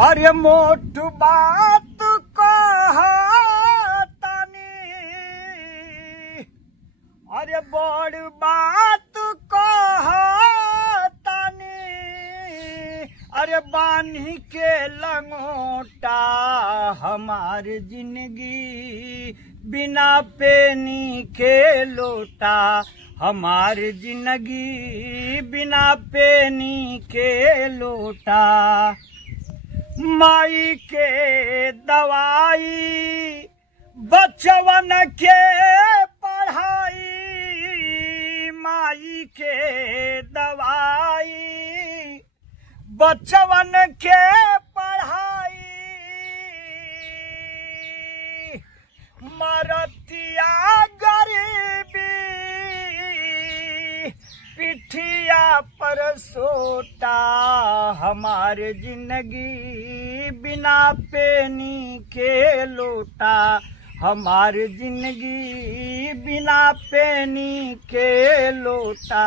अरे मोटू बात कहतानी, अरे बड़ बात कहतानी, अरे बान्ही के लंगोटा हमार जिंदगी बिना पेनी के लोटा, हमार जिंदगी बिना पेनी के लोटा। माई के दवाई बचवन के पढ़ाई, माई के दवाई बचवन के पढ़ाई, मरतिया गरीबी पिठिया पर सोटा, हमारे जिंदगी बिना पेनी के लोटा, हमारी जिंदगी बिना पेनी के लोटा।